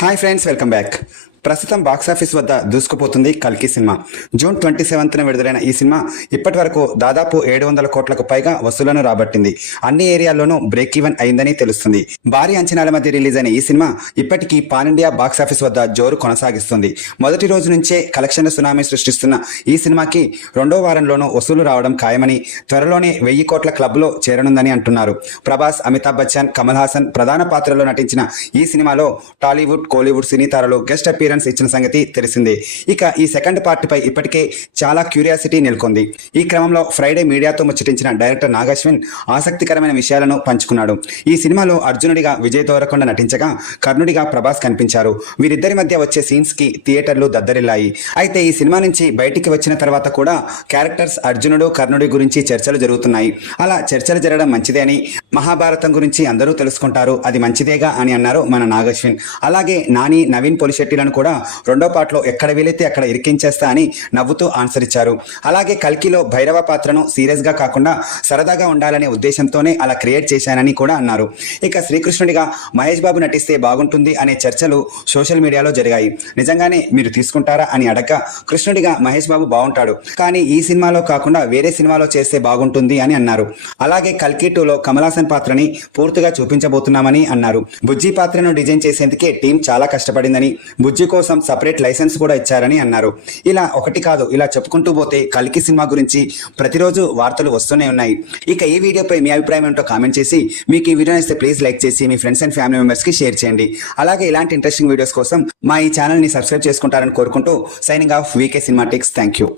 Hi friends, welcome back. ప్రస్తుతం box office వద్ద దూసుకుపోతుంది కల్కి సినిమా. జూన్ 27న విడుదలైన ఈ సినిమా ఇప్పటి వరకు దాదాపు 700 కోట్లకు పైగా వసూళ్లను రాబట్టింది. అన్ని ఏరియాల్లోనూ బ్రేక్ ఈవెన్ అయిందని తెలుస్తుంది. భారీ అంచనాల మధ్య రిలీజ్ అయిన ఈ సినిమా ఇప్పటికీ పాన్ ఇండియా బాక్సాఫీస్ వద్ద జోరు కొనసాగిస్తుంది. మొదటి రోజు నుంచే కలెక్షన్ల సునామీ సృష్టిస్తున్న ఈ సినిమాకి రెండో వారంలోనూ వసూలు రావడం ఖాయమని, త్వరలోనే 1000 కోట్ల క్లబ్లో చేరనుందని అంటున్నారు. ప్రభాస్, అమితాబ్ బచ్చన్, కమల్ హాసన్ ప్రధాన పాత్రలో నటించిన ఈ సినిమాలో టాలీవుడ్, కోలీవుడ్ సినీ తారలు గెస్ట్ అపీరెన్స్ ఇచ్చిన సంగతి తెలిసిందే. ఇక ఈ సెకండ్ పార్ట్ పై ఇప్పటికే చాలా క్యూరియాసిటీ నెలకొంది. ఈ క్రమంలో ఫ్రైడే మీడియాతో ముచ్చటించిన డైరెక్టర్ నాగశ్విన్ ఆసక్తికరమైన విషయాలను పంచుకున్నాడు. ఈ సినిమాలో అర్జునుడిగా విజయ్ దేవరకొండ నటించగా, కర్ణుడిగా ప్రభాస్ కనిపించారు. వీరిద్దరి మధ్య వచ్చే సీన్స్ కి థియేటర్లు దద్దరిల్లాయి. అయితే ఈ సినిమా నుంచి బయటికి వచ్చిన తర్వాత కూడా క్యారెక్టర్స్ అర్జునుడు, కర్ణుడి గురించి చర్చలు జరుగుతున్నాయి. అలా చర్చలు జరగడం మంచిదే అని, మహాభారతం గురించి అందరూ తెలుసుకుంటారు, అది మంచిదేగా అని అన్నారు మన నాగశ్విన్. అలాగే నాని, నవీన్ పొలిశెట్టిలను కూడా రెండో పార్ట్లో ఎక్కడ వీలైతే అక్కడ ఇరికించేస్తా అని నవ్వుతూ ఆన్సర్ ఇచ్చారు. అలాగే కల్కిలో భైరవ పాత్రను సీరియస్ గా కాకుండా సరదాగా ఉండాలనే ఉద్దేశంతోనే అలా క్రియేట్ చేశానని కూడా అన్నారు. ఇక శ్రీకృష్ణుడిగా మహేష్ బాబు నటిస్తే బాగుంటుంది అనే చర్చలు సోషల్ మీడియాలో జరిగాయి. నిజంగానే మీరు తీసుకుంటారా అని అడగ, కృష్ణుడిగా మహేష్ బాబు బాగుంటాడు, కానీ ఈ సినిమాలో కాకుండా వేరే సినిమాలో చేస్తే బాగుంటుంది అని అన్నారు. అలాగే కల్కి 2లో కమల్ హాసన్ పాత్రని పూర్తిగా చూపించబోతున్నామని అన్నారు. బుజ్జి పాత్రను డిజైన్ చేసేందుకే టీం చాలా కష్టపడిందని, బుజ్జి కోసం సపరేట్ లైసెన్స్ కూడా ఇచ్చారని అన్నారు. ఇలా ఒకటి కాదు, ఇలా చెప్పుకుంటూ పోతే కల్కి సినిమా గురించి ప్రతిరోజు వార్తలు వస్తూనే ఉన్నాయి. ఇక ఈ వీడియోపై మీ అభిప్రాయం ఏంటో కామెంట్ చేసి, మీకు ఈ వీడియో నచ్చితే ప్లీజ్ లైక్ చేసి మీ ఫ్రెండ్స్ అండ్ ఫ్యామిలీ మెంబర్స్ కి షేర్ చేయండి. అలాగే ఇలాంటి ఇంట్రెస్టింగ్ వీడియోస్ కోసం మా ఈ ఛానల్ ని సబ్స్క్రైబ్ చేసుకుంటారని కోరుకుంటూ signing off VK cinematics. Thank you.